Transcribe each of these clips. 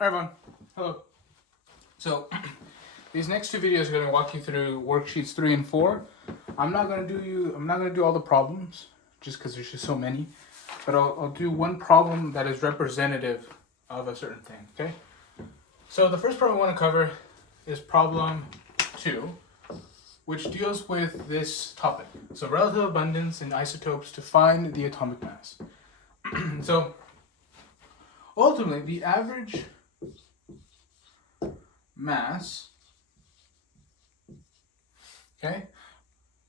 Hi everyone. Hello. So these next two videos are going to walk you through worksheets 3 and 4. I'm not going to do all the problems just because there's just so many, but I'll do one problem that is representative of a certain thing, okay? So the first problem I want to cover is problem 2, which deals with this topic. So relative abundance in isotopes to find the atomic mass. So ultimately, the average mass, okay,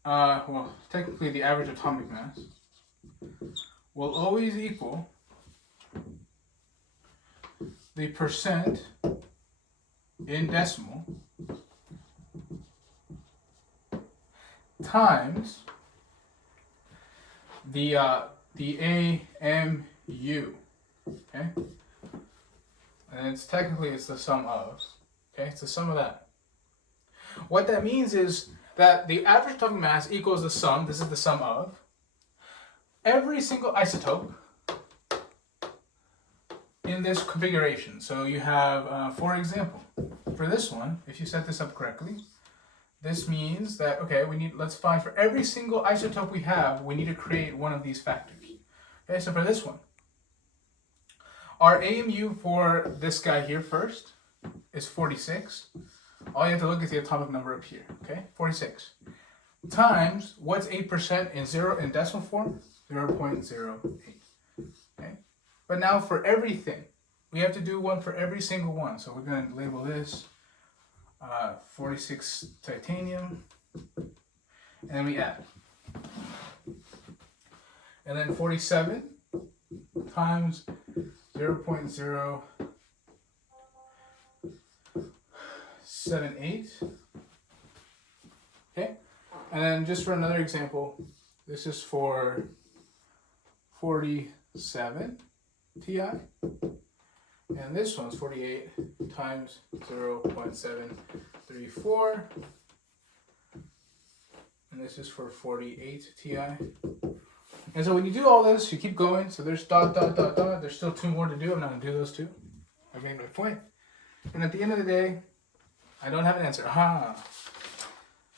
well, technically the average atomic mass will always equal the percent in decimal times the AMU, okay? And it's the sum of, okay? It's the sum of that. What that means is that the average atomic mass equals the sum, this is the sum of, every single isotope in this configuration. So you have, for example, for this one, if you set this up correctly, this means that, okay, let's find for every single isotope we have, we need to create one of these factors. Okay, so for this one, our AMU for this guy here first is 46. All you have to look is the atomic number up here, okay? 46. Times, what's 8% in decimal form? 0.08, okay? But now for everything, we have to do one for every single one. So we're going to label this 46 titanium, and then we add. And then 47 times 0.078, okay? And then just for another example, this is for 47 Ti, and this one's 48 times 0.734, and this is for 48 Ti. And so when you do all this, you keep going, so there's ... there's still two more to do. I'm not going to do those two. I made my point. And at the end of the day, I don't have an answer. Aha!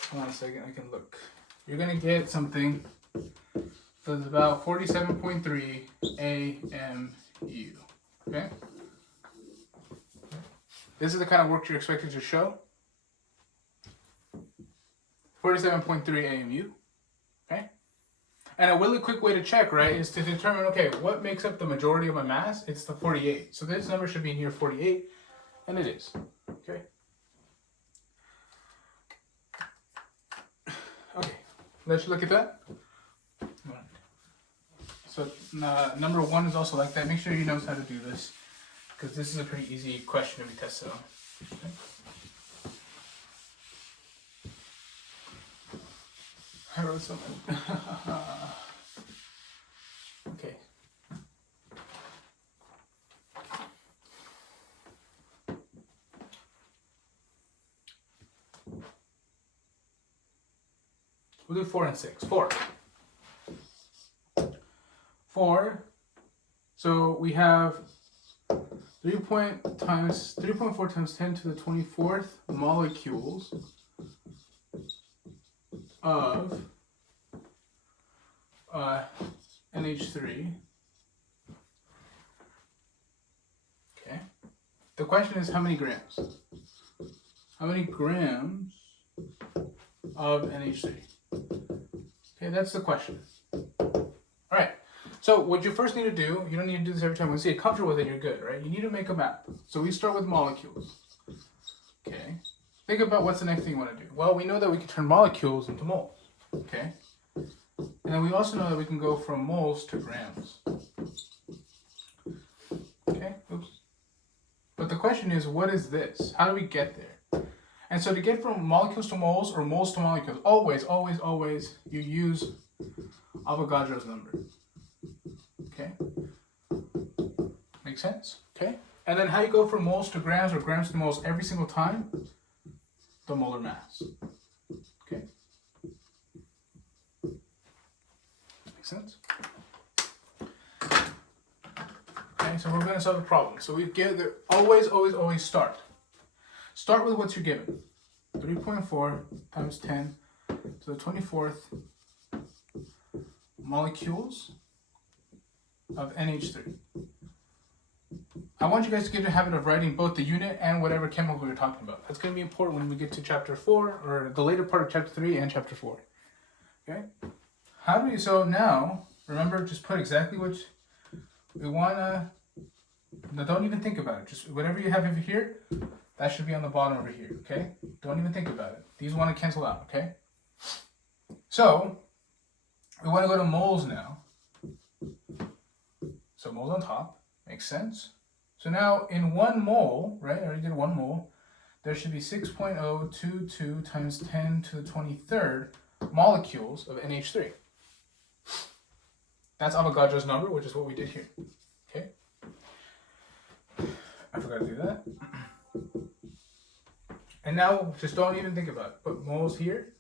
Hold on a second, I can look. You're going to get something that's about 47.3 AMU. Okay? This is the kind of work you're expected to show. 47.3 AMU. Okay? And a really quick way to check, right, is to determine, okay, what makes up the majority of my mass? It's the 48. So this number should be near 48, and it is. Okay? Okay, let's look at that. So number 1 is also like that. Make sure you know how to do this, because this is a pretty easy question to be tested on. Okay? I wrote something. Okay. We'll do 4 and 6. 4. So we have 3.4 times 10 to the 24th molecules of NH3. Okay. The question is how many grams? How many grams of NH3? Okay, that's the question. All right. So what you first need to do, you don't need to do this every time. Once you get comfortable with it, you're good, right? You need to make a map. So we start with molecules. Okay. Think about what's the next thing you want to do. Well, we know that we can turn molecules into moles. Okay. And then we also know that we can go from moles to grams. Okay. Oops. But the question is, what is this? How do we get there? And so to get from molecules to moles or moles to molecules, always, you use Avogadro's number. Okay? Make sense? Okay? And then how you go from moles to grams or grams to moles every single time? The molar mass. Okay? Make sense? Okay? Okay, so we're going to solve the problem. So we always start. Start with what you're given. 3.4 times 10 to the 24th molecules of NH3. I want you guys to get the habit of writing both the unit and whatever chemical we're talking about. That's going to be important when we get to chapter 4 or the later part of chapter 3 and chapter 4. Okay? So now, remember, just put exactly what we want to, don't even think about it. Just whatever you have over here, that should be on the bottom over here, okay? Don't even think about it. These want to cancel out, okay? So, we want to go to moles now. So moles on top, makes sense. So now in 1 mole, right, I already did 1 mole, there should be 6.022 times 10 to the 23rd molecules of NH3. That's Avogadro's number, which is what we did here. Okay? I forgot to do that. And now, just don't even think about it. Put moles here.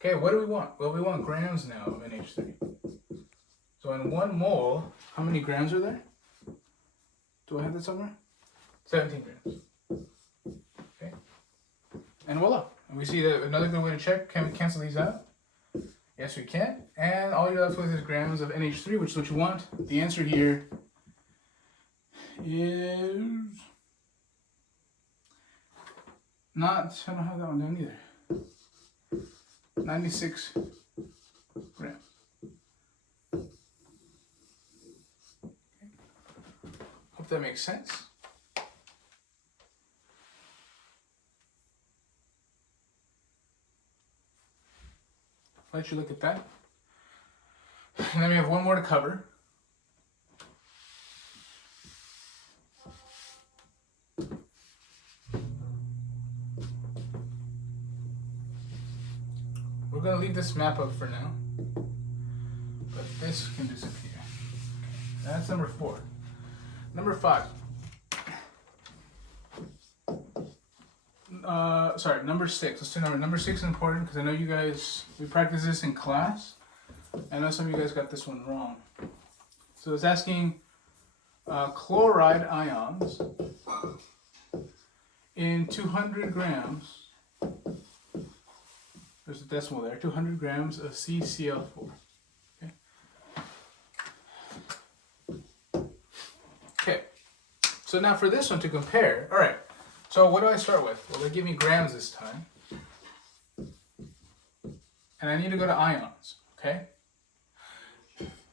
Okay, what do we want? Well, we want grams now of NH3. So in 1 mole, how many grams are there? Do I have that somewhere? 17 grams. Okay. And voila. And we see that another good way to check, can we cancel these out? Yes, we can. And all you're left with is grams of NH3, which is what you want. The answer here is not, I don't have that one down either. 96 grams. Okay. Hope that makes sense. Let you look at that. And then we have one more to cover. We're going to leave this map up for now, but this can disappear. Okay. That's number 4. Number 5. Number 6. Let's do number 6 is important because I know you guys, we practice this in class. I know some of you guys got this one wrong. So it's asking chloride ions in 200 grams. There's a decimal there. 200 grams of CCl4. Okay. Okay. So now for this one to compare, all right. So what do I start with? Well, they give me grams this time. And I need to go to ions, okay?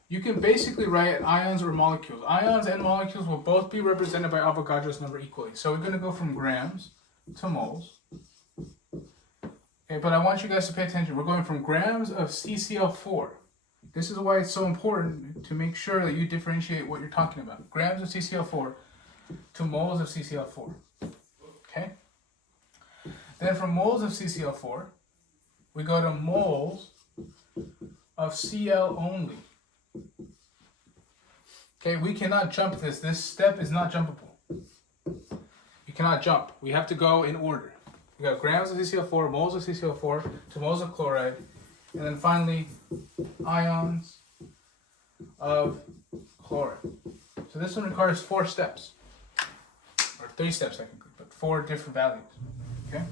You can basically write ions or molecules. Ions and molecules will both be represented by Avogadro's number equally. So we're going to go from grams to moles. Okay, but I want you guys to pay attention. We're going from grams of CCl4. This is why it's so important to make sure that you differentiate what you're talking about. Grams of CCl4 to moles of CCl4. Okay? Then from moles of CCl4, we go to moles of Cl only. Okay, we cannot jump this. This step is not jumpable. You cannot jump. We have to go in order. We got grams of CCl4, moles of CCl4 to moles of chloride, and then finally ions of chloride. So this one requires 4 steps, or 3 steps technically, but 4 different values. Okay.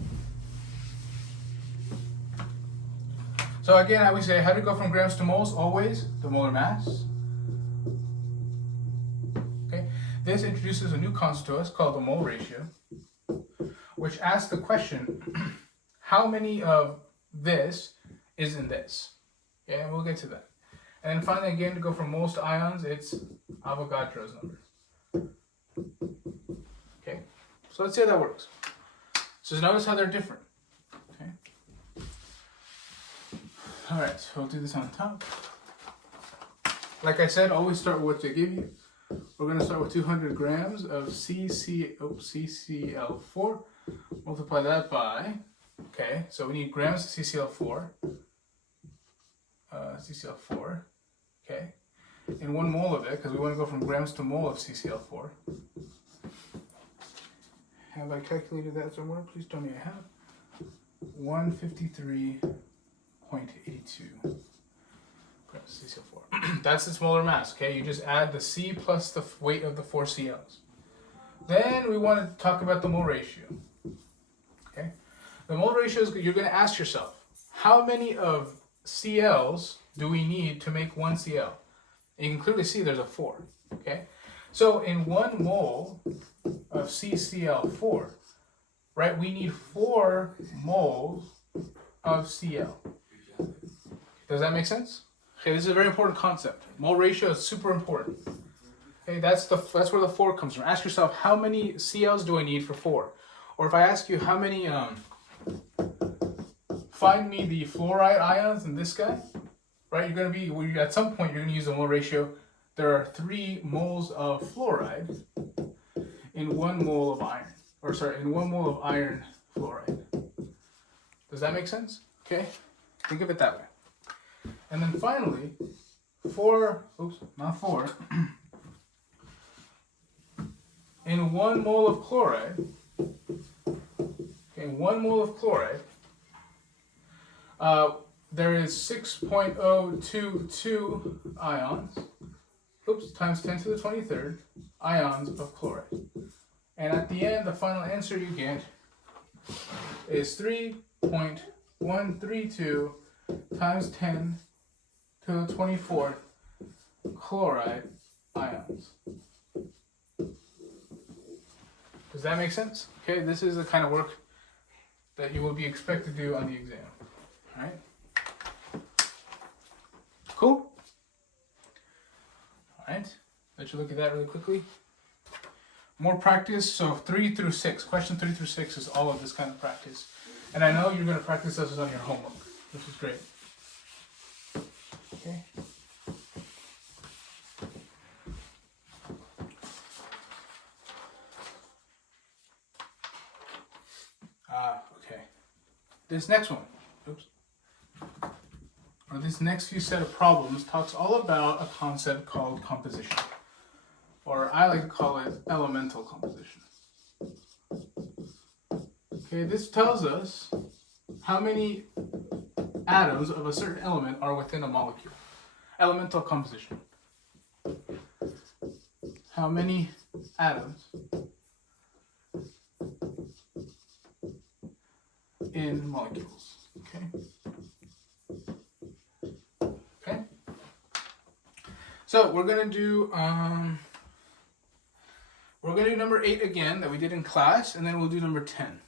So again, I would say how to go from grams to moles, always the molar mass. Okay. This introduces a new concept to us called the mole ratio, which asks the question, how many of this is in this? Okay, and we'll get to that. And then finally, again, to go from moles to ions, it's Avogadro's number. Okay, so let's see how that works. So notice how they're different. Okay. All right, so we'll do this on top. Like I said, always start with what they give you. We're going to start with 200 grams of CCl4. Multiply that by, okay, so we need grams of CCl4. CCl4, okay. And 1 mole of it, because we want to go from grams to mole of CCl4. Have I calculated that somewhere? Please tell me I have. 153.82 grams of CCl4. That's its molar mass, okay? You just add the C plus the weight of the 4 CLs. Then we want to talk about the mole ratio, okay? The mole ratio is, you're going to ask yourself, how many of CLs do we need to make 1 CL? And you can clearly see there's a 4, okay? So in 1 mole of CCl4, right, we need 4 moles of Cl. Does that make sense? Okay, this is a very important concept. Mole ratio is super important. Okay, that's where the 4 comes from. Ask yourself, how many CLs do I need for 4? Or if I ask you how many, find me the fluoride ions in this guy, right? At some point you're gonna use the mole ratio. There are 3 moles of fluoride in 1 mole of iron, in 1 mole of iron fluoride. Does that make sense? Okay, think of it that way. And then finally, 4, in 1 mole of chloride, okay, 1 mole of chloride, there is 6.022 ions, times 10 to the 23rd ions of chloride. And at the end, the final answer you get is 3.132 times 10 to the 24th chloride ions. Does that make sense? Okay, this is the kind of work that you will be expected to do on the exam. All right? Cool? All right, let you look at that really quickly. More practice, so 3 through 6. Question 3 through 6 is all of this kind of practice. And I know you're going to practice this on your homework, which is great. Okay. Okay. This next one, or this next few set of problems talks all about a concept called composition. Or I like to call it elemental composition. Okay, this tells us how many atoms of a certain element are within a molecule. Elemental composition. How many atoms in molecules? Okay. Okay. So we're gonna do number 8 again that we did in class, and then we'll do number 10.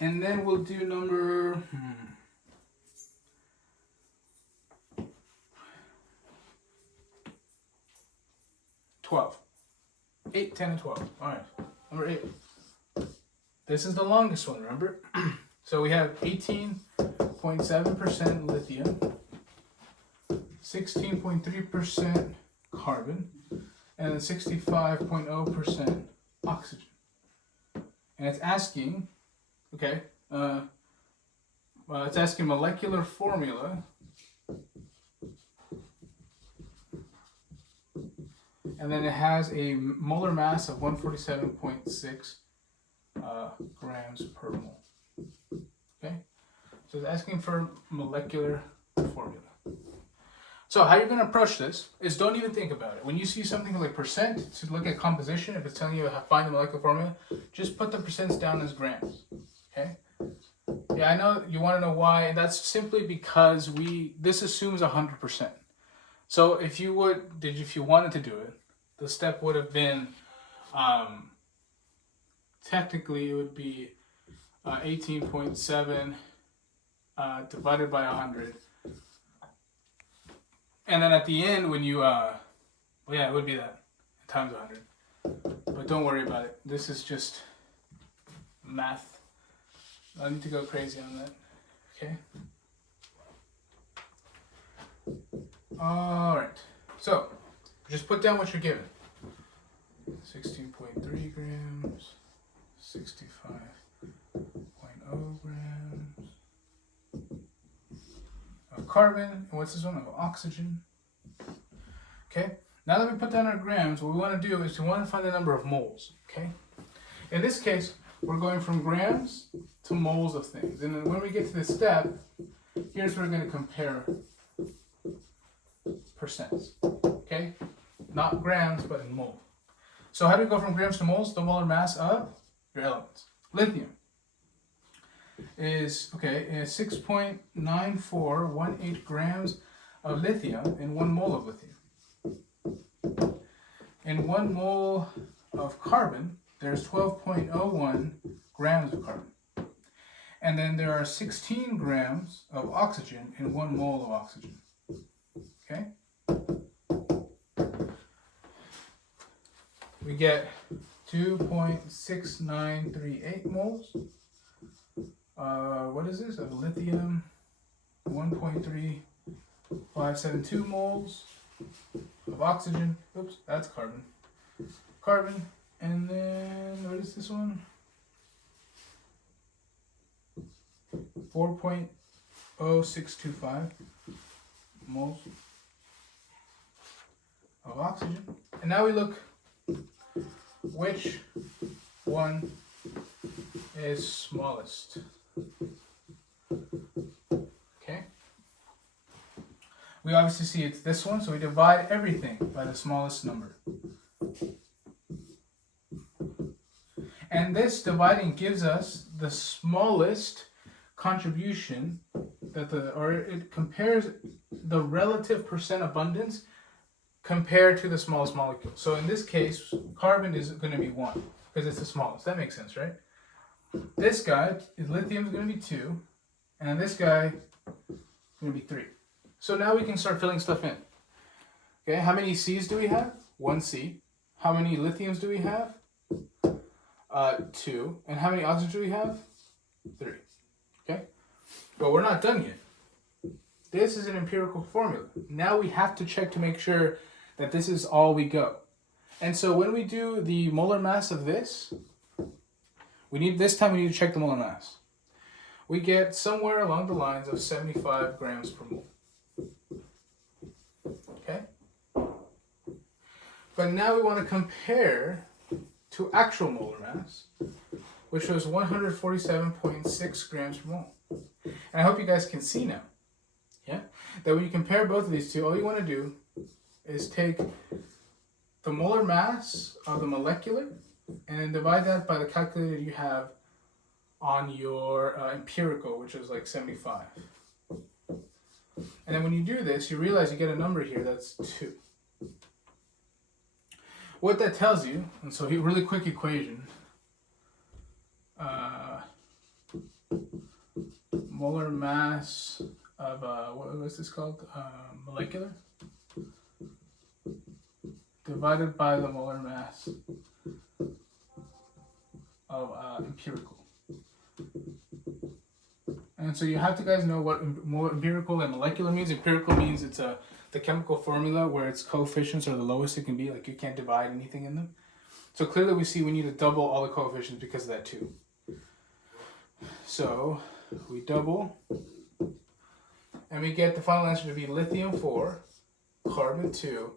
And then we'll do number 12. 8, 10, and 12. All right, number 8. This is the longest one, remember? So we have 18.7% lithium, 16.3% carbon, and then 65.0% oxygen. And it's asking, okay, it's asking molecular formula, and then it has a molar mass of 147.6 grams per mole. Okay, so it's asking for molecular formula. So how you're going to approach this is, don't even think about it. When you see something like percent, to look at composition, if it's telling you to find the molecular formula, just put the percents down as grams. Okay? Yeah, I know you want to know why. That's simply because this assumes 100%. So if you wanted to do it, the step would have been, technically it would be 18.7 divided by 100. And then at the end, when you, it would be that, times 100. But don't worry about it. This is just math. I need to go crazy on that. Okay? Alright. So, just put down what you're given. 16.3 grams, 65.0 grams. Carbon, and what's this one? Of oxygen. Okay, now that we put down our grams, what we want to do is we want to find the number of moles. Okay, in this case, we're going from grams to moles of things, and then when we get to this step, here's where we're going to compare percents. Okay? Not grams, but in mole. So how do we go from grams to moles? The molar mass of your elements. Lithium is 6.9418 grams of lithium in 1 mole of lithium. In 1 mole of carbon, there's 12.01 grams of carbon. And then there are 16 grams of oxygen in 1 mole of oxygen. Okay? We get 2.6938 moles. What is this? Of lithium. 1.3572 moles of oxygen. Oops, that's carbon. Carbon. And then, what is this one? 4.0625 moles of oxygen. And now we look which one is smallest. Okay? We obviously see it's this one, so we divide everything by the smallest number. And this dividing gives us the smallest contribution it compares the relative percent abundance compared to the smallest molecule. So in this case, carbon is going to be 1 because it's the smallest. That makes sense, right? This guy, lithium is going to be 2, and this guy is going to be 3. So now we can start filling stuff in. Okay, how many C's do we have? 1 C. How many lithiums do we have? 2. And how many oxygens do we have? 3. Okay? But we're not done yet. This is an empirical formula. Now we have to check to make sure that this is all we go. And so when we do the molar mass of this, this time we need to check the molar mass. We get somewhere along the lines of 75 grams per mole. Okay? But now we want to compare to actual molar mass, which was 147.6 grams per mole. And I hope you guys can see now, that when you compare both of these two, all you want to do is take the molar mass of the molecular and then divide that by the calculator you have on your empirical, which is like 75. And then when you do this, you realize you get a number here that's 2. What that tells you, and so a really quick equation, molar mass of, what was this called? Molecular? Divided by the molar mass of empirical. And so you have to guys know what empirical and molecular means. Empirical means it's the chemical formula where its coefficients are the lowest it can be, like you can't divide anything in them. So clearly we see we need to double all the coefficients because of that too. So we double, and we get the final answer to be lithium 4, carbon 2,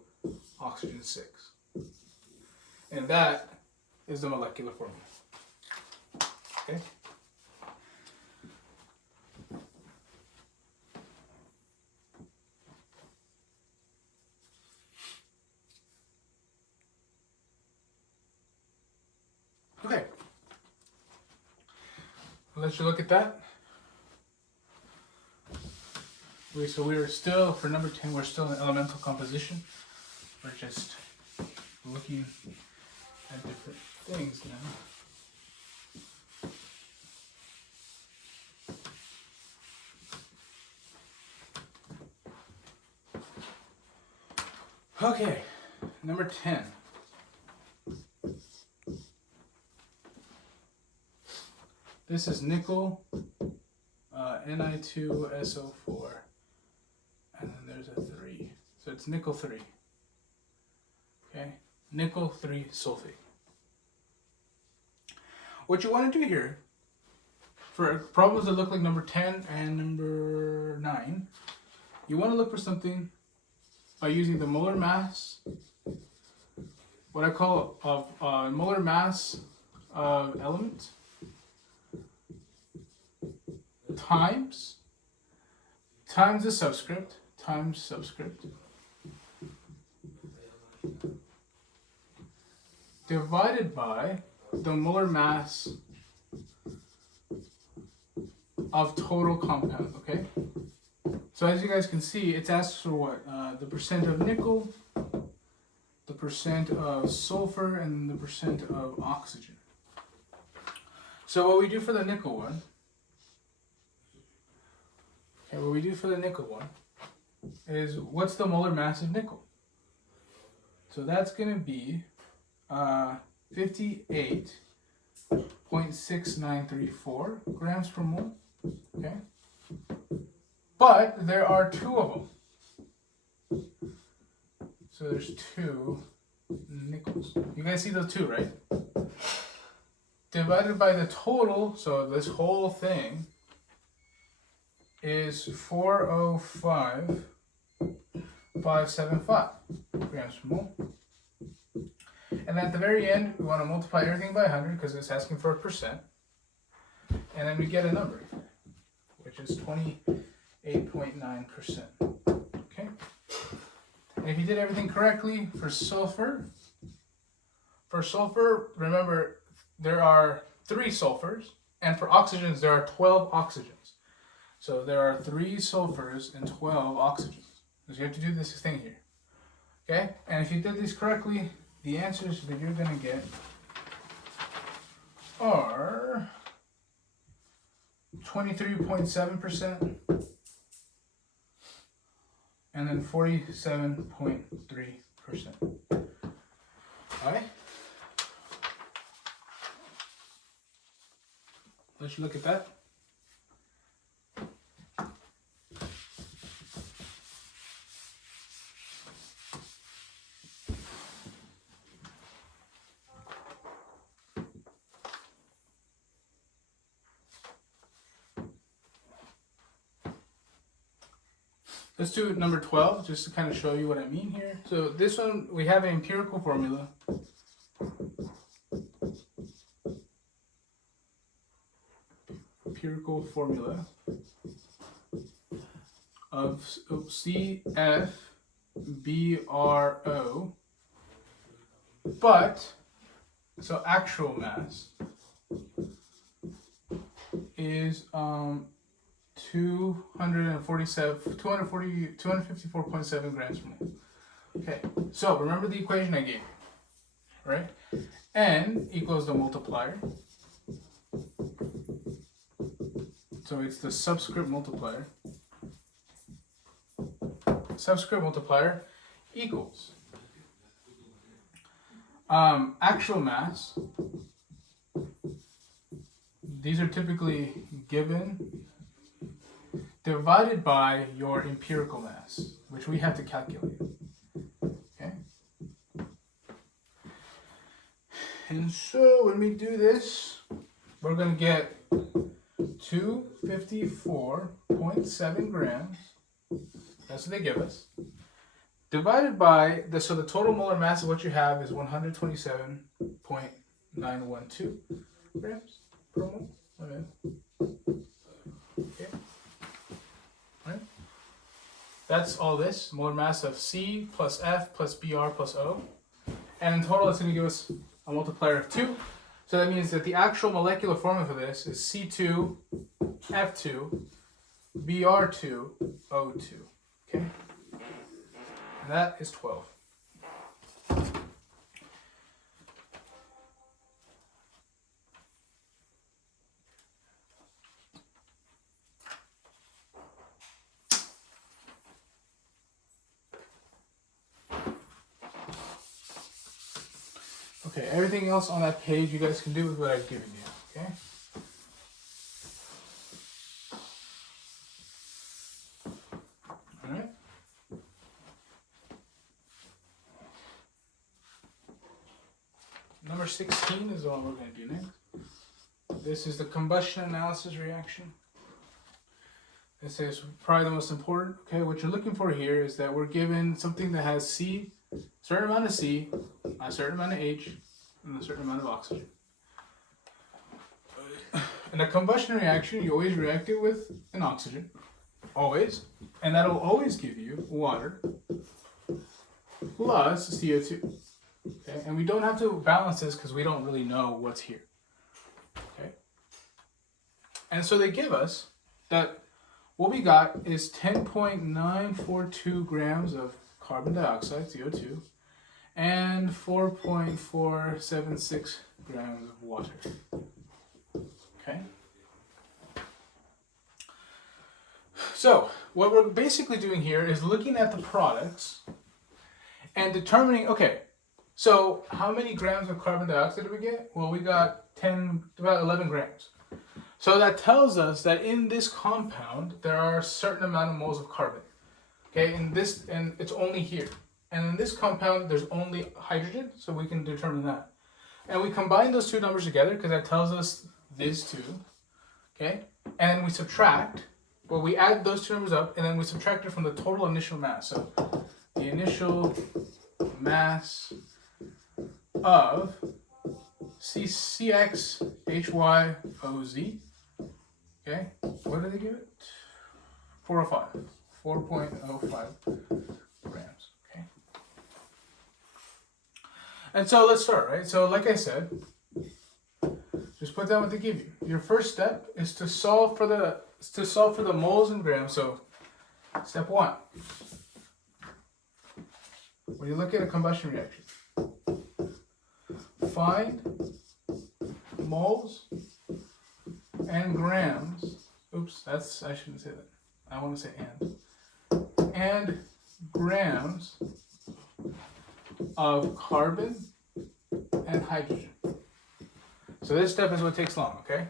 oxygen 6. And that is the molecular formula. Okay? Okay. I'll let you look at that. So we're still, for number 10, we're still in elemental composition. We're just looking at different things now. Okay, number 10. This is nickel, Ni2SO4, and then there's a 3. So it's nickel 3. Okay, nickel 3 sulfate. What you want to do here, for problems that look like number 10 and number 9, you want to look for something by using the molar mass, what I call molar mass of element, times the subscript, divided by the molar mass of total compound, okay? So as you guys can see, it's asked for what? The percent of nickel, the percent of sulfur, and the percent of oxygen. So what we do for the nickel one, is what's the molar mass of nickel? So that's going to be 58.6934 grams per mole. Okay. But there are two of them. So there's two nickels. You guys see those two, right? Divided by the total, so this whole thing is 405.575 grams per mole. And at the very end, we want to multiply everything by 100 because it's asking for a percent. And then we get a number, which is 28.9%. Okay? And if you did everything correctly for sulfur, remember, there are 3 sulfurs, and for oxygens, there are 12 oxygens. So there are 3 sulfurs and 12 oxygens. So you have to do this thing here. Okay? And if you did this correctly, the answers that you're going to get are 23.7% and then 47.3%. Alright? Let's look at that. Let's do number 12, just to kind of show you what I mean here. So this one, we have an empirical formula. Of CFBRO, but, so actual mass is 254.7 grams per mole. Okay, so remember the equation I gave you, right? N equals the multiplier. So it's the subscript multiplier. Subscript multiplier equals actual mass. These are typically given, divided by your empirical mass, which we have to calculate. Okay? And so when we do this, we're going to get 254.7 grams. That's what they give us. Divided by, so the total molar mass of what you have is 127.912 grams per mole. Okay. Right. That's all this. Molar mass of C plus F plus Br plus O. And in total, it's going to give us a multiplier of 2. So that means that the actual molecular formula for this is C2, F2, Br2, O2. Okay? And that is 12. Okay, everything else on that page you guys can do with what I've given you, okay? Alright. Number 16 is the one we're going to do next. This is the combustion analysis reaction. This is probably the most important. Okay, what you're looking for here is that we're given something that has C, a certain amount of C, a certain amount of H, and a certain amount of oxygen. In a combustion reaction, you always react it with an oxygen, always, and that'll always give you water. plus CO2. Okay, and we don't have to balance this because we don't really know what's here. Okay, and so they give us that what we got is 10.942 grams of carbon dioxide, CO2, and 4.476 grams of water. Okay. So what we're basically doing here is looking at the products and determining, okay, so how many grams of carbon dioxide did we get? Well, we got about 11 grams. So that tells us that in this compound, there are a certain amount of moles of carbon. Okay, and it's only here. And in this compound, there's only hydrogen, so we can determine that. And we combine those two numbers together because that tells us these two. Okay, and then we subtract. Well, we add those two numbers up, and then we subtract it from the total initial mass. So the initial mass of CXHYOZ. Okay, what did they give it? 4.05 grams. Okay, and so let's start, right? So like I said, just put down what they give you. Your first step is to solve for the moles and grams. So step 1, when you look at a combustion reaction, find moles and grams. Oops, I shouldn't say that. I want to say and grams of carbon and hydrogen. So this step is what takes long, okay?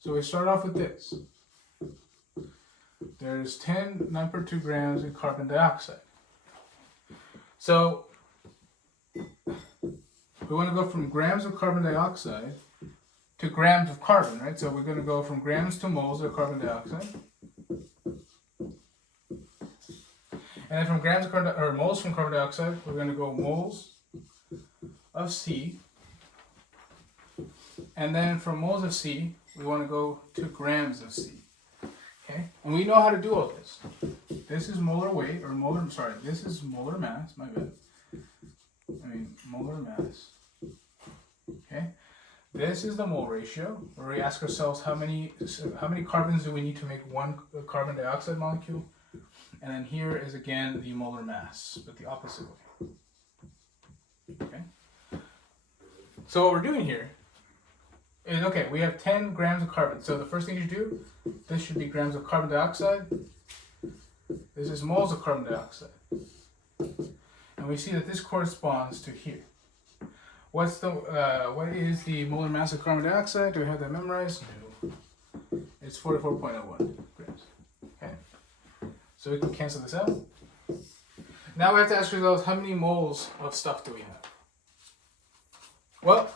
So we start off with this. There's 9.2 grams of carbon dioxide. So we want to go from grams of carbon dioxide to grams of carbon, right? So we're going to go from grams to moles of carbon dioxide. And then from grams of moles from carbon dioxide, we're going to go moles of C. And then from moles of C, we want to go to grams of C. Okay? And we know how to do all this. This is molar weight, this is molar mass, my bad. Molar mass. Okay? This is the mole ratio, where we ask ourselves how many carbons do we need to make one carbon dioxide molecule? And then here is again the molar mass, but the opposite way. Okay? So what we're doing here is, okay, we have 10 grams of carbon. So the first thing you do, this should be grams of carbon dioxide. This is moles of carbon dioxide. And we see that this corresponds to here. What is the molar mass of carbon dioxide? Do we have that memorized? No. It's 44.01 grams. Okay. So we can cancel this out. Now we have to ask ourselves, how many moles of stuff do we have? Well,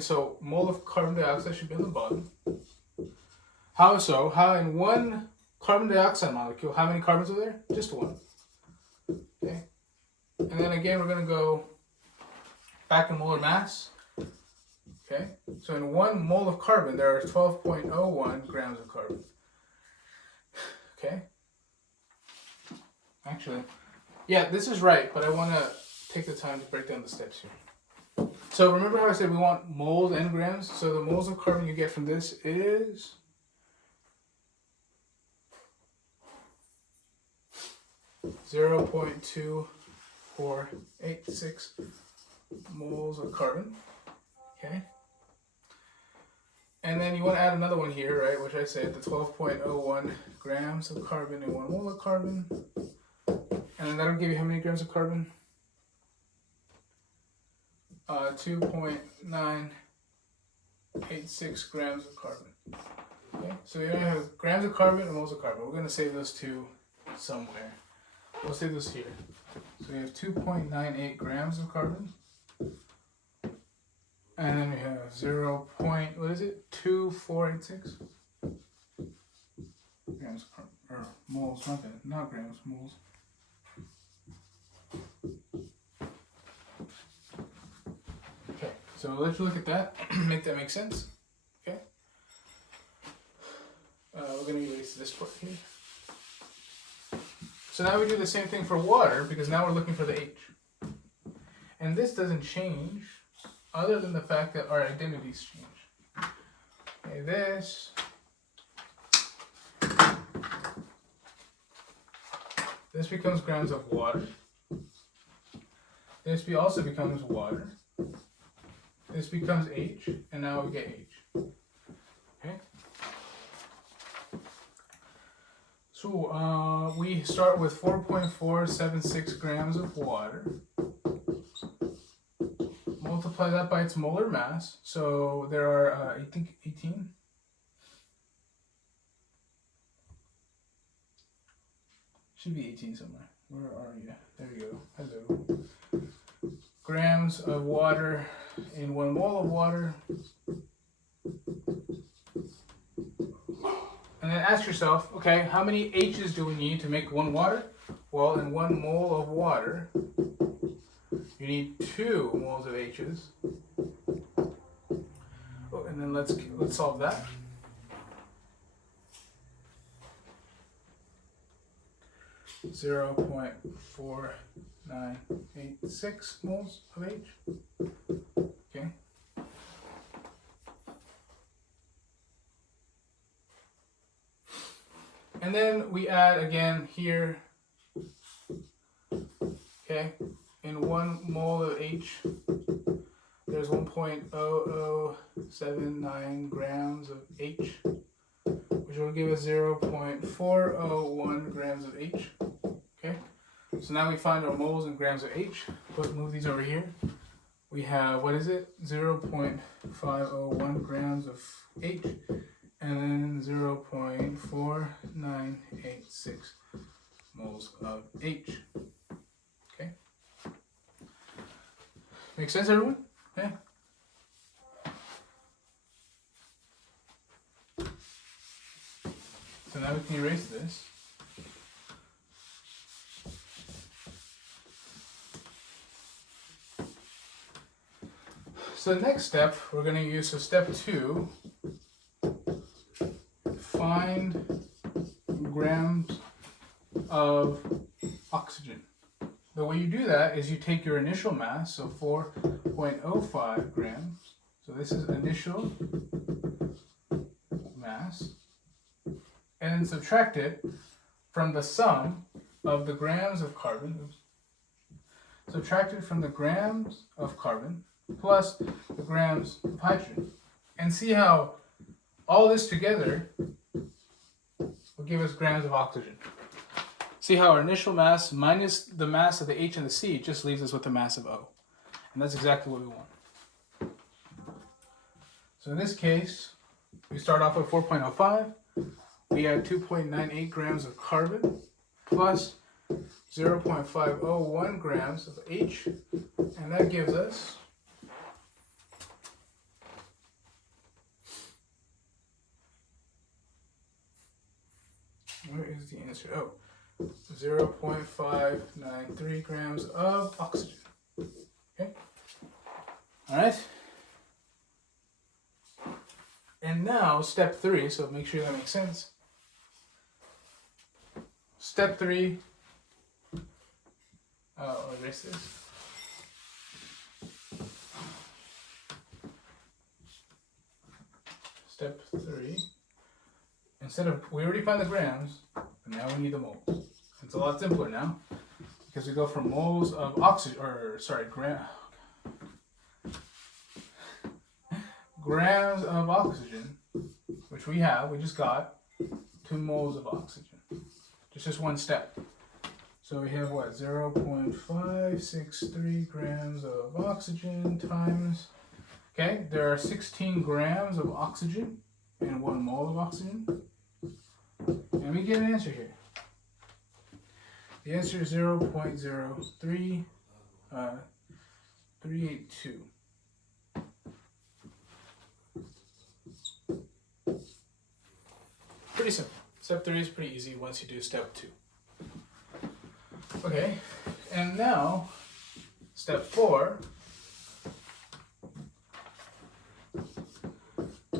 so mole of carbon dioxide should be on the bottom. How in one carbon dioxide molecule, how many carbons are there? Just one. Okay. And then again, we're going to go back to molar mass. Okay. So in 1 mole of carbon, there are 12.01 grams of carbon. Okay. Actually, yeah, this is right, but I want to take the time to break down the steps here. So remember how I said we want moles and grams? So the moles of carbon you get from this is 0.2486 moles of carbon. Okay. And then you want to add another one here, right? Which I said the 12.01 grams of carbon in 1 mole of carbon. And then that'll give you how many grams of carbon? 2.986 grams of carbon. Okay, so you're going to have grams of carbon and moles of carbon. We're going to save those two somewhere. We'll save this here. So we have 2.98 grams of carbon. And then we have 0.2486 grams of carbon. Or moles, not grams, moles. Okay, so let's look at that, make that make sense. Okay. We're going to erase this part here. So now we do the same thing for water, because now we're looking for the H. And this doesn't change, other than the fact that our identities change. Okay, this becomes grams of water. This also becomes water. This becomes H, and now we get H. Okay. So we start with 4.476 grams of water. Multiply that by its molar mass. So there are, I think, 18. Should be 18 somewhere. Where are you? There you go. Hello. Grams of water in 1 mole of water. And then ask yourself, okay, how many H's do we need to make 1 water? Well, in 1 mole of water, you need 2 moles of H's. Oh, and then let's solve that. Zero 0.4986 moles of H. Okay. And then we add again here. Okay. In 1 mole of H, there's 1.0079 grams of H, which will give us 0.401 grams of H. Okay, so now we find our moles and grams of H. Move these over here. We have, what is it? 0.501 grams of H, and then 0.4986 moles of H. Okay. Make sense, everyone? Okay. So now we can erase this. So the next step, we're going to use, so step 2, find grams of oxygen. The way you do that is you take your initial mass, so 4.05 grams. So this is initial mass. And then subtract it from the sum of the grams of carbon. Oops. Subtract it from the grams of carbon plus the grams of hydrogen. And see how all this together will give us grams of oxygen. See how our initial mass minus the mass of the H and the C just leaves us with the mass of O. And that's exactly what we want. So in this case, we start off with 4.05. We add 2.98 grams of carbon plus 0.501 grams of H, and that gives us where is the answer? Oh, 0.593 grams of oxygen. Okay. All right. And now step 3, so make sure that makes sense. Step 3, I'll erase this. Step 3, instead of, we already found the grams, but now we need the moles. It's a lot simpler now, because we go from moles of oxygen, grams of oxygen, which we just got 2 moles of oxygen. Just one step. So we have what, 0.563 grams of oxygen times, okay, there are 16 grams of oxygen and 1 mole of oxygen. And we get an answer here. The answer is 0.03382. Pretty simple. Step 3 is pretty easy once you do step 2. Okay, and now step 4.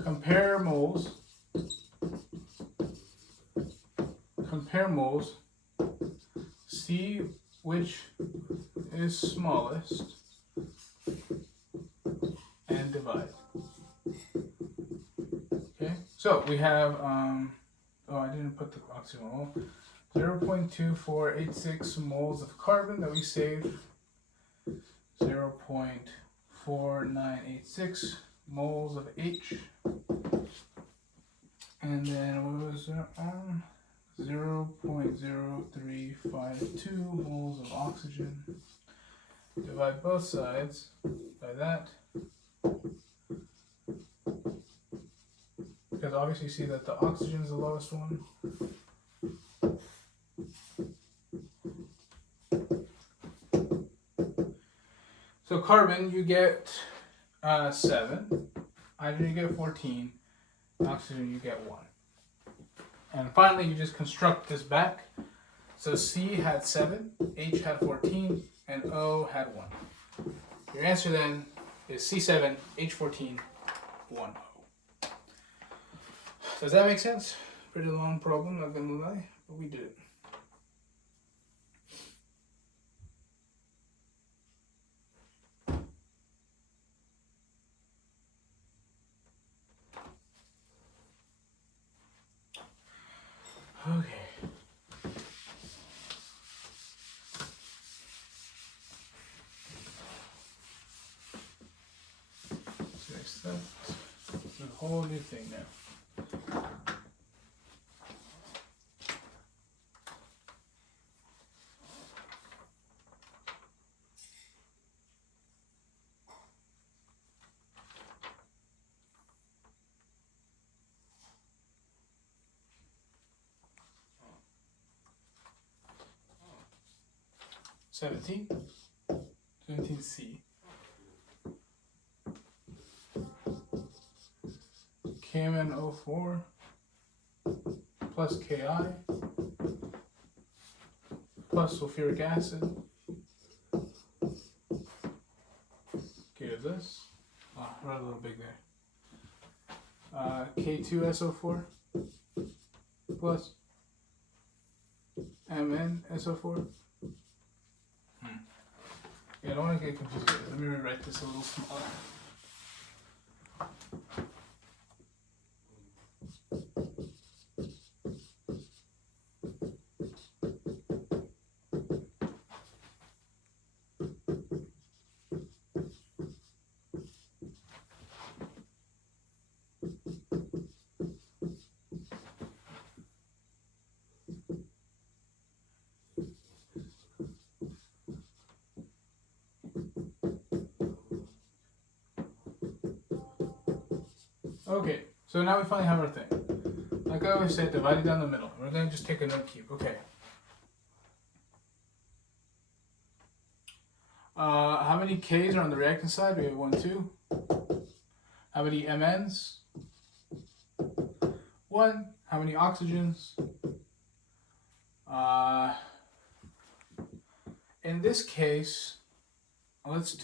Compare moles see which is smallest and divide. Okay, so we have, oh, I didn't put the oxygen mole. 0.2486 moles of carbon that we saved. 0.4986 moles of H. And then what was that? 0.0352 moles of oxygen. Divide both sides by that. Because obviously you see that the oxygen is the lowest one. So carbon, you get 7. Hydrogen, you get 14. Oxygen, you get 1. And finally, you just construct this back. So C had 7, H had 14, and O had 1. Your answer then is C7, H14, 1O. Does that make sense? Pretty long problem, not gonna lie, but we did it. Okay. So next up, a whole new thing now. Seventeen C. KMnO4 plus Ki plus sulfuric acid gives us, oh, I wrote a little big there, K2SO4 plus MnSO4. Yeah, I don't want to get confused with it. Let me rewrite this a little smaller. Okay, so now we finally have our thing. Like I always said, divide it down the middle. We're going to just take a note cube. Okay. How many K's are on the reactant side? We have 1, 2. How many MNs? 1. How many oxygens? In this case, let's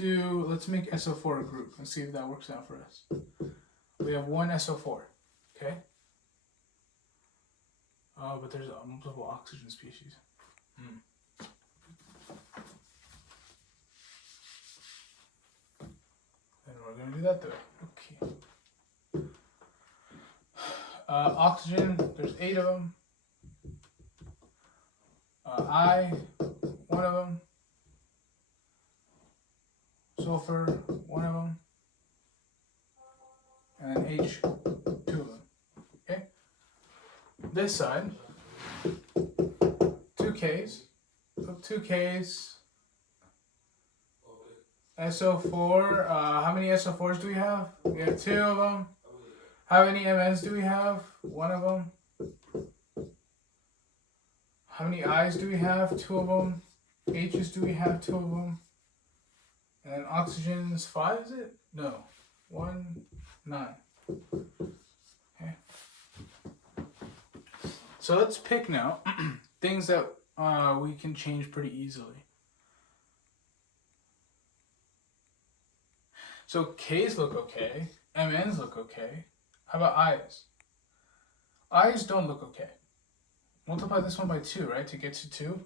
make SO4 a group. Let's see if that works out for us. We have 1 SO4, okay? Oh, but there's multiple oxygen species. Then we're going to do that the way. Okay. Oxygen, there's 8 of them. I, 1 of them. Sulfur, 1 of them. And then H, 2 of them. Okay? This side, 2 Ks. So 2 Ks. SO4, how many SO4s do we have? We have 2 of them. How many MNs do we have? 1 of them. How many I's do we have? 2 of them. H's do we have? 2 of them. And then oxygen's 5, is it? No. 1, 9. Okay. So let's pick now things that we can change pretty easily. So K's look okay. MN's look okay. How about I's? I's don't look okay. Multiply this one by 2, right, to get to 2.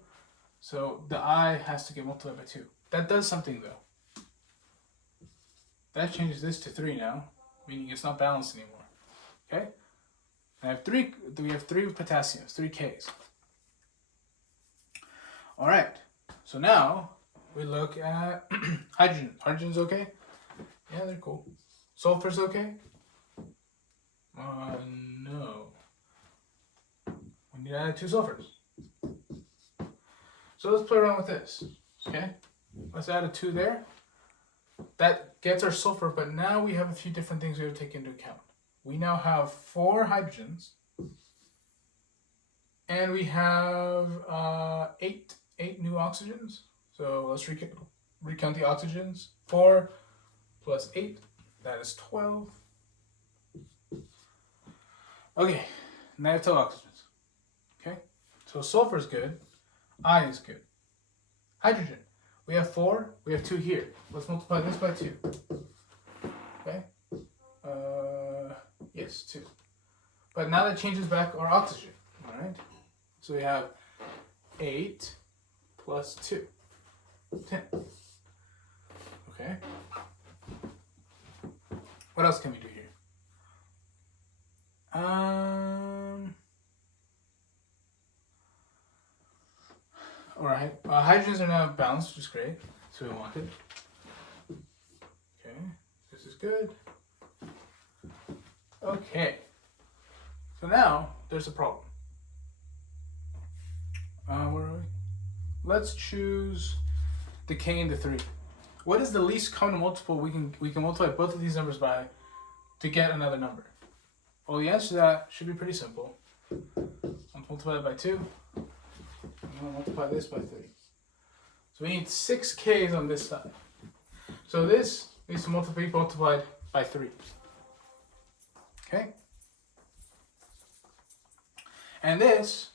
So the I has to get multiplied by 2. That does something though. That changes this to 3 now, meaning it's not balanced anymore. Okay? I have 3, we have 3 potassiums, 3 Ks. Alright, so now we look at hydrogen. Hydrogen's okay? Yeah, they're cool. Sulfur's okay? No. We need to add 2 sulfurs. So let's play around with this. Okay? Let's add a 2 there. That gets our sulfur, but now we have a few different things we have to take into account. We now have 4 hydrogens, and we have 8 new oxygens. So let's recount the oxygens. 4 plus 8, that is 12. Okay, now I have 2 oxygens. Okay, so sulfur is good, I is good. Hydrogen, we have 4, we have 2 here. Let's multiply this by 2. Okay, yes, 2. But now that changes back our oxygen, all right? So we have 8 plus 2, 10. Okay. What else can we do here? Alright, hydrogens are now balanced, which is great. So we want it. Okay, this is good. Okay, so now there's a problem. Where are we? Let's choose the K and the 3. What is the least common multiple we can multiply both of these numbers by to get another number? Well, the answer to that should be pretty simple. I'll multiply it by 2. I'm going to multiply this by 3. So we need 6 Ks on this side. So this needs to be multiplied by 3. Okay? And this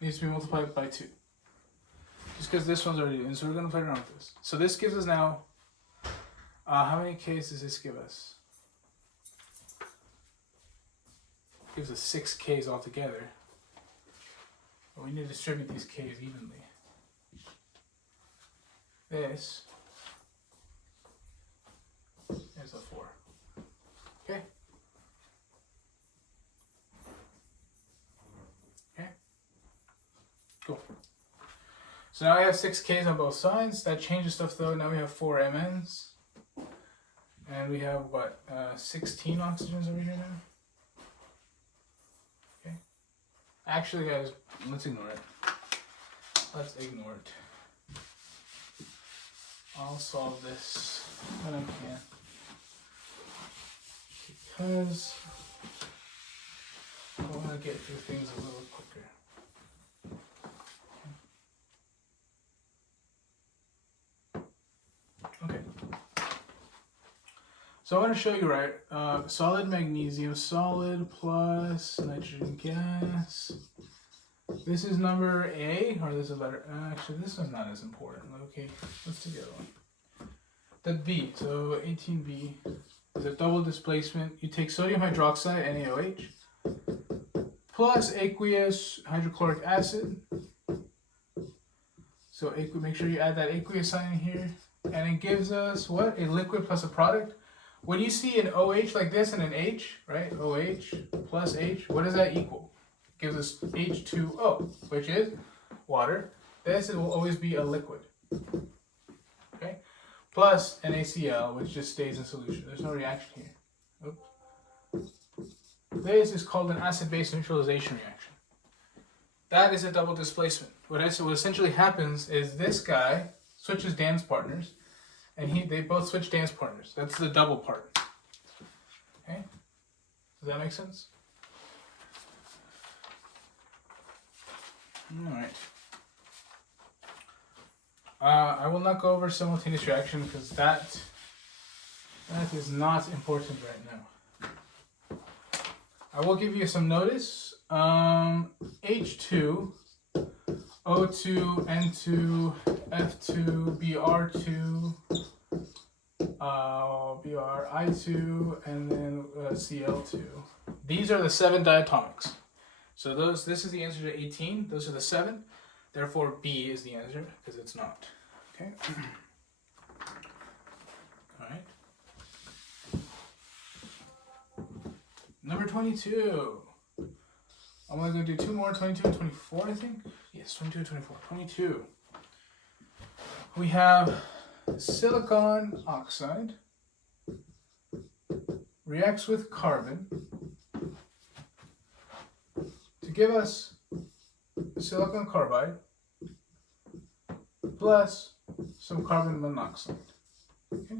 needs to be multiplied by 2. Just because this one's already in, so we're going to play around with this. So this gives us now, how many Ks does this give us? It gives us 6 Ks altogether. But we need to distribute these Ks evenly. This is a 4. Okay? Okay? Cool. So now we have 6 Ks on both sides. That changes stuff though. Now we have 4 MNs. And we have what? 16 oxygens over here now? Okay. Actually guys, let's ignore it. Let's ignore it. I'll solve this when I can. Because I want to get through things a little quicker. Okay. So I want to show you, right, solid magnesium, solid plus nitrogen gas. This is number A, or this is letter, actually this one's not as important. Okay, let's do the other one. The B, so 18B is a double displacement. You take sodium hydroxide, NaOH, plus aqueous hydrochloric acid. So make sure you add that aqueous sign in here. And it gives us what? A liquid plus a product. When you see an OH like this and an H, right? OH plus H, what does that equal? It gives us H2O, which is water. This will always be a liquid. Okay? Plus NaCl, which just stays in solution. There's no reaction here. Oops. This is called an acid-base neutralization reaction. That is a double displacement. What essentially happens is this guy switches dance partners, and they both switch dance partners. That's the double part. Okay? Does that make sense? Alright. I will not go over simultaneous reaction because that is not important right now. I will give you some notice. H2, O2, N2, F2, Br2, Bri2, and then Cl2. These are the 7 diatomics. So this is the answer to 18. Those are the 7. Therefore, B is the answer because it's not. Okay. All right. Number 22. I'm only going to do two more, 22 and 24, I think. Yes, 22 and 24. 22. We have silicon oxide reacts with carbon to give us silicon carbide plus some carbon monoxide. Okay.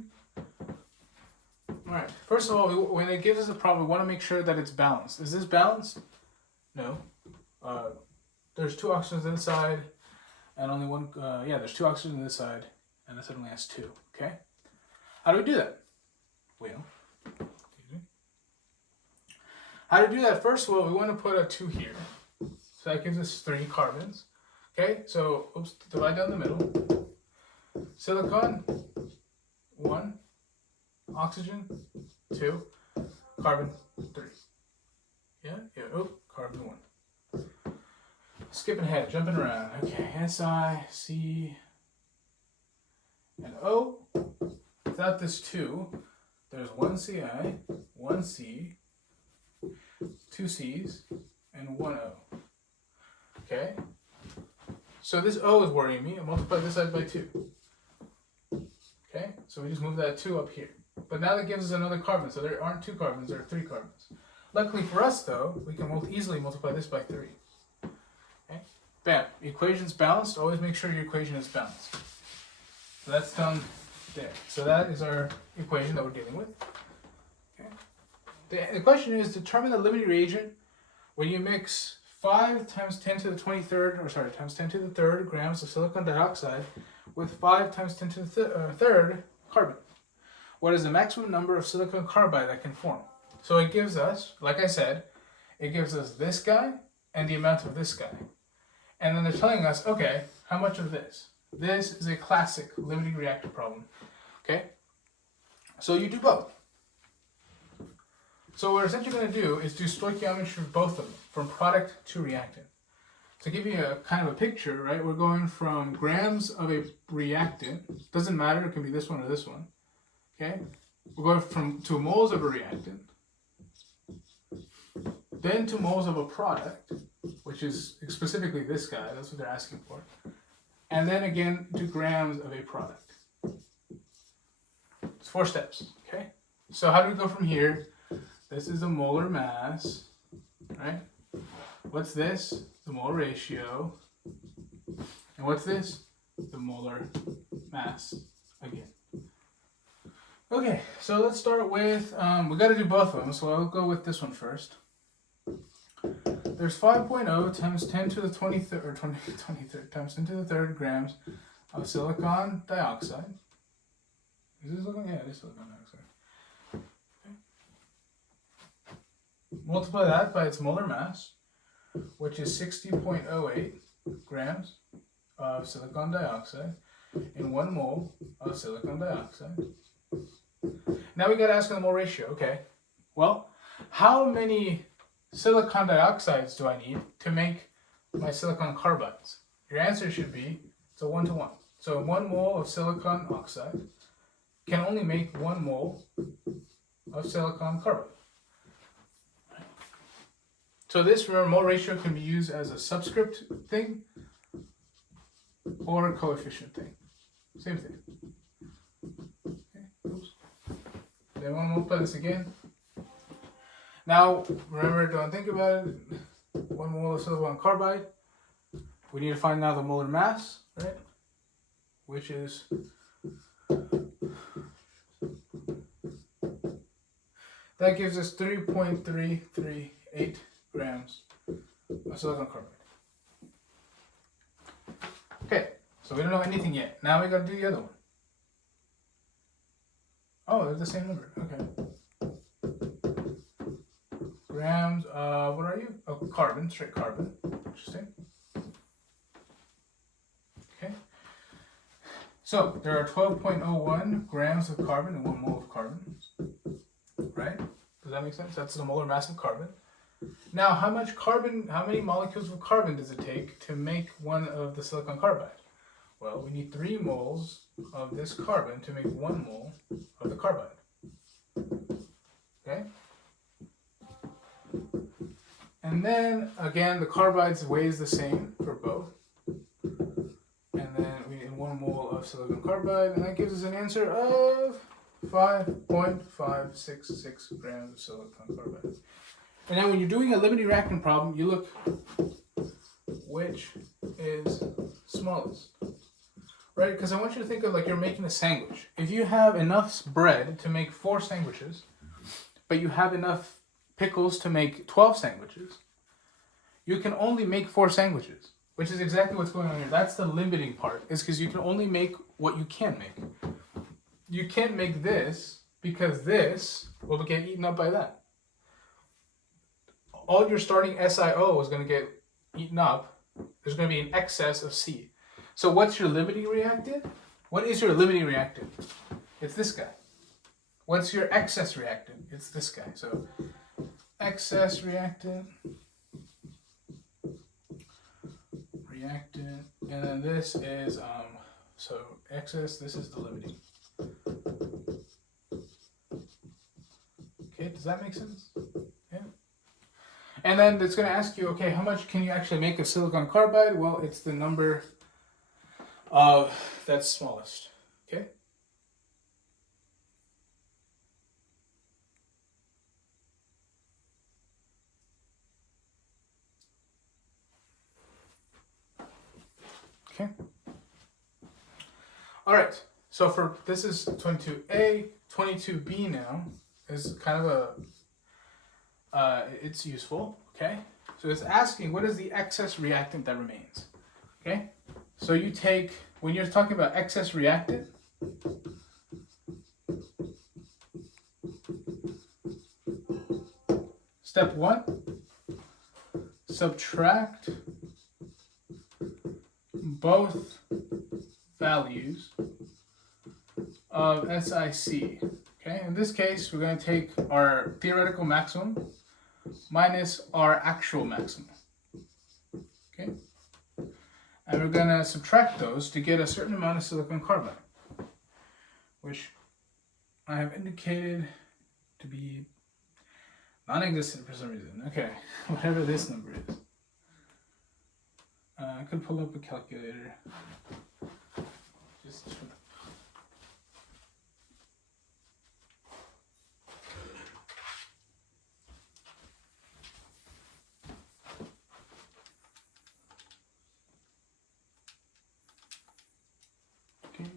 All right. First of all, when it gives us a problem, we want to make sure that it's balanced. Is this balanced? No. There's two oxygens inside, and only one. There's two oxygens on this side, and this only has two. Okay. How do we do that? Well, how to do that? First of all, we want to put a 2 here, so that gives us 3 carbons. Okay. So, divide down the middle. Silicon 1, oxygen 2, carbon 3. Yeah. Oh, carbon 1. Skipping ahead, jumping around. Okay, Si, C, and O. Without this 2, there's 1 Ci, 1 C, 2 Cs, and 1 O. Okay? So this O is worrying me. I multiply this side by 2. Okay? So we just move that 2 up here. But now that gives us another carbon. So there aren't 2 carbons, there are 3 carbons. Luckily for us, though, we can easily multiply this by 3. Okay? Bam. Equation's balanced. Always make sure your equation is balanced. So that's done there. So that is our equation that we're dealing with. Okay? The question is, determine the limiting reagent when you mix 5 times 10 to the 23rd, times 10 to the 3rd grams of silicon dioxide with 5 times 10 to the 3rd carbon. What is the maximum number of silicon carbide that can form? So it gives us, like I said, it gives us this guy and the amount of this guy. And then they're telling us, okay, how much of this? This is a classic limiting reactor problem. Okay? So you do both. So what we're essentially going to do is do stoichiometry for both of them, from product to reactant. To give you a kind of a picture, right, we're going from grams of a reactant, doesn't matter, it can be this one or this one, okay? We're going to moles of a reactant, then to moles of a product, which is specifically this guy, that's what they're asking for, and then again to grams of a product. It's 4 steps, okay? So how do we go from here? This is the molar mass, right? What's this? The molar ratio. And what's this? The molar mass again. Okay, so let's start with, we got to do both of them, so I'll go with this one first. There's 5.0 times 10 to the 23rd, or 23rd, times 10 to the 3rd grams of silicon dioxide. Is this silicon? Yeah, it is silicon dioxide. Okay. Multiply that by its molar mass, which is 60.08 grams of silicon dioxide in 1 mole of silicon dioxide. Now we got to ask the mole ratio. Okay, well, how many silicon dioxides do I need to make my silicon carbides? Your answer should be, it's a 1-to-1. So 1 mole of silicon oxide can only make 1 mole of silicon carbide. So this, remember, mole ratio can be used as a subscript thing or a coefficient thing. Same thing. Okay. Oops. Then we'll multiply this again. Now, remember, don't think about it. 1 mole of silicon carbide. We need to find now the molar mass, right? Which is that gives us 3.338 grams of silicon carbide. Okay, so we don't know anything yet. Now we got to do the other one. Oh, they're the same number. Okay. Grams of, what are you? Oh, carbon, straight carbon. Interesting. Okay. So there are 12.01 grams of carbon in 1 mole of carbon. Right? Does that make sense? That's the molar mass of carbon. Now, how many molecules of carbon does it take to make one of the silicon carbide? Well, we need 3 moles of this carbon to make 1 mole of the carbide. Okay? And then, again, the carbide's weighs the same for both. And then we need 1 mole of silicon carbide, and that gives us an answer of 5.566 grams of silicon carbide. And now when you're doing a limiting reactant problem, you look which is smallest. Right? Because I want you to think of like you're making a sandwich. If you have enough bread to make 4 sandwiches, but you have enough pickles to make 12 sandwiches, you can only make 4 sandwiches, which is exactly what's going on here. That's the limiting part, is because you can only make what you can make. You can't make this because this will get eaten up by that. All your starting SiO is going to get eaten up. There's going to be an excess of C. So what's your limiting reactant? What is your limiting reactant? It's this guy. What's your excess reactant? It's this guy. So excess reactant, and then this is, so excess, this is the limiting. Okay, does that make sense? Yeah. And then it's going to ask you, okay, how much can you actually make of silicon carbide? Well, it's the number of that's smallest. Okay. Okay. All right. So for this is 22A, 22B now is kind of it's useful. Okay. So it's asking what is the excess reactant that remains. Okay. So you take, when you're talking about excess reactant, step 1, subtract both values of SiC. Okay, in this case, we're going to take our theoretical maximum minus our actual maximum. Okay, and we're going to subtract those to get a certain amount of silicon carbide, which I have indicated to be non-existent for some reason. Okay, whatever this number is. I could pull up a calculator. Just okay.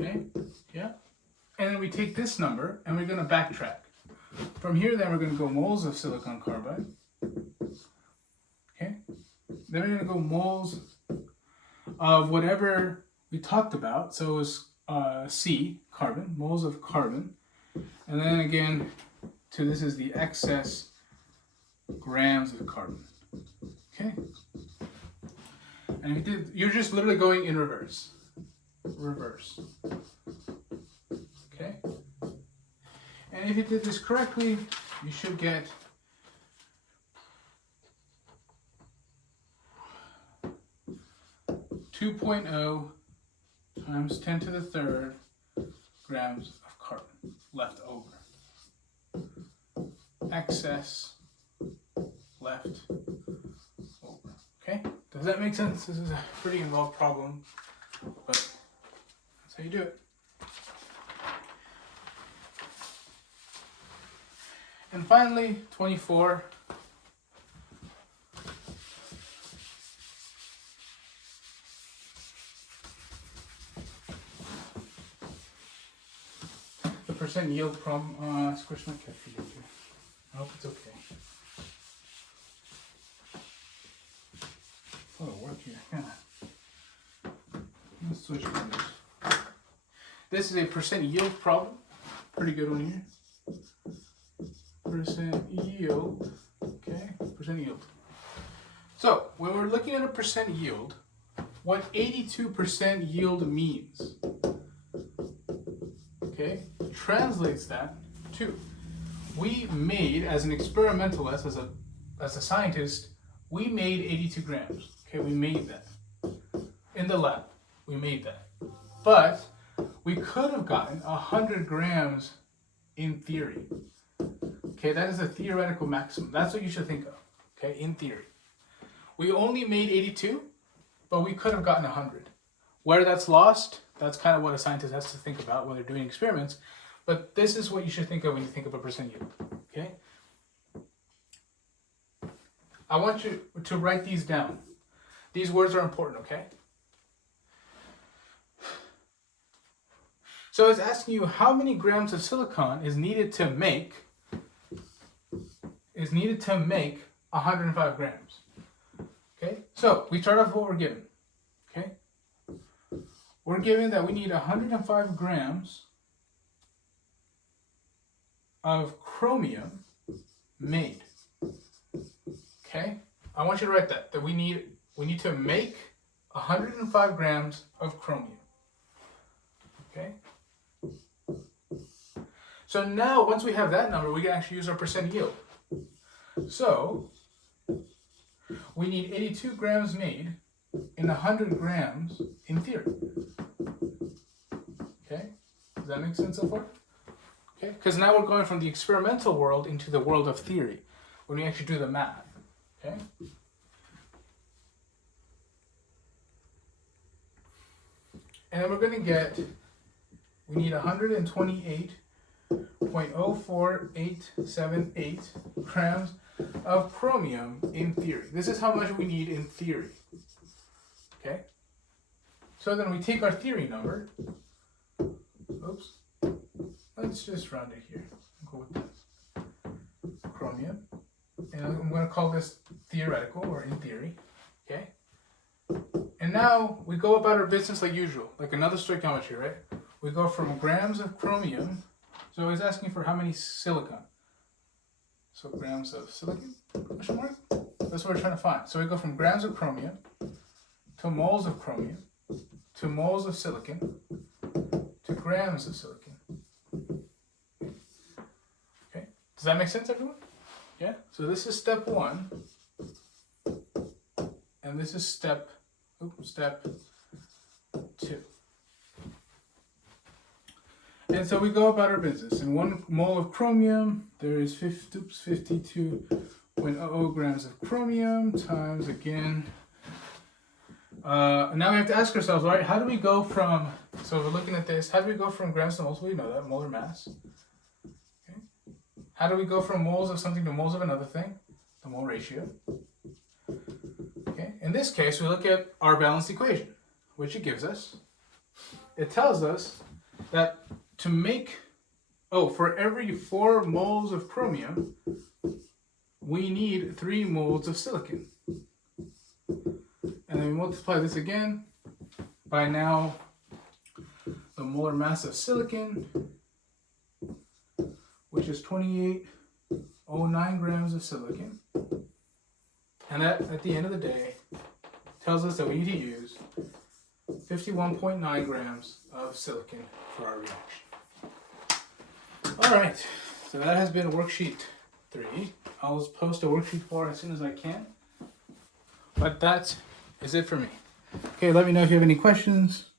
Okay, yeah. And then we take this number and we're going to backtrack. From here, then we're going to go moles of silicon carbide. Okay. Then we're going to go moles of whatever we talked about. So it was C, carbon, moles of carbon. And then again, this is the excess grams of carbon. Okay. And you're just literally going in reverse. Reverse. Okay. And if you did this correctly, you should get 2.0 times 10 to the third grams of carbon left over. Excess left over. Okay? Does that make sense? This is a pretty involved problem, but that's how you do it. And finally, 24. The percent yield problem. Squish my cat for you. I hope it's okay. Oh, it'll work here. Yeah. Let's switch numbers. This is a percent yield problem. Pretty good one here. Percent yield. Okay, percent yield. So when we're looking at a percent yield, what 82% yield means okay, translates that to, we made, as an experimentalist, as a scientist, we made 82 grams. Okay, we made that in the lab. We made that. But we could have gotten 100 grams in theory. Okay, that is a theoretical maximum. That's what you should think of. Okay, in theory. We only made 82, but we could have gotten 100. Where that's lost, that's kind of what a scientist has to think about when they're doing experiments. But this is what you should think of when you think of a percent yield. Okay? I want you to write these down. These words are important, okay? So it's asking you how many grams of silicon is needed to make 105 grams. Okay? So we start off with what we're given. Okay? We're given that we need 105 grams of chromium made. Okay? I want you to write that we need to make 105 grams of chromium. Okay? So now, once we have that number, we can actually use our percent yield. So, we need 82 grams made in 100 grams in theory. Okay? Does that make sense so far? Okay? Because now we're going from the experimental world into the world of theory, when we actually do the math. Okay? And then we're going to get, we need 128.04878 grams of chromium in theory. This is how much we need in theory. Okay? So then we take our theory number. Oops. Let's just round it here. Go with this. Chromium. And I'm going to call this theoretical or in theory. Okay? And now we go about our business like usual, like another stoichiometry, right? We go from grams of chromium. So it's asking for how many silicon. So grams of silicon, question mark? That's what we're trying to find. So we go from grams of chromium to moles of chromium to moles of silicon to grams of silicon. Okay, does that make sense, everyone? Yeah? So this is step 1. And this is step 2. And so we go about our business. In 1 mole of chromium, there is 52.00 grams of chromium times, again. Now we have to ask ourselves, all right, how do we go from, so if we're looking at this, how do we go from grams to moles? We know that, molar mass. Okay. How do we go from moles of something to moles of another thing? The mole ratio. Okay. In this case, we look at our balanced equation, which it gives us. It tells us that to make, for every 4 moles of chromium, we need 3 moles of silicon. And then we multiply this again by now the molar mass of silicon, which is 28.09 grams of silicon. And that, at the end of the day, tells us that we need to use 51.9 grams of silicon for our reaction. All right, so that has been worksheet 3. I'll post a worksheet 4 as soon as I can. But that is it for me. Okay, let me know if you have any questions.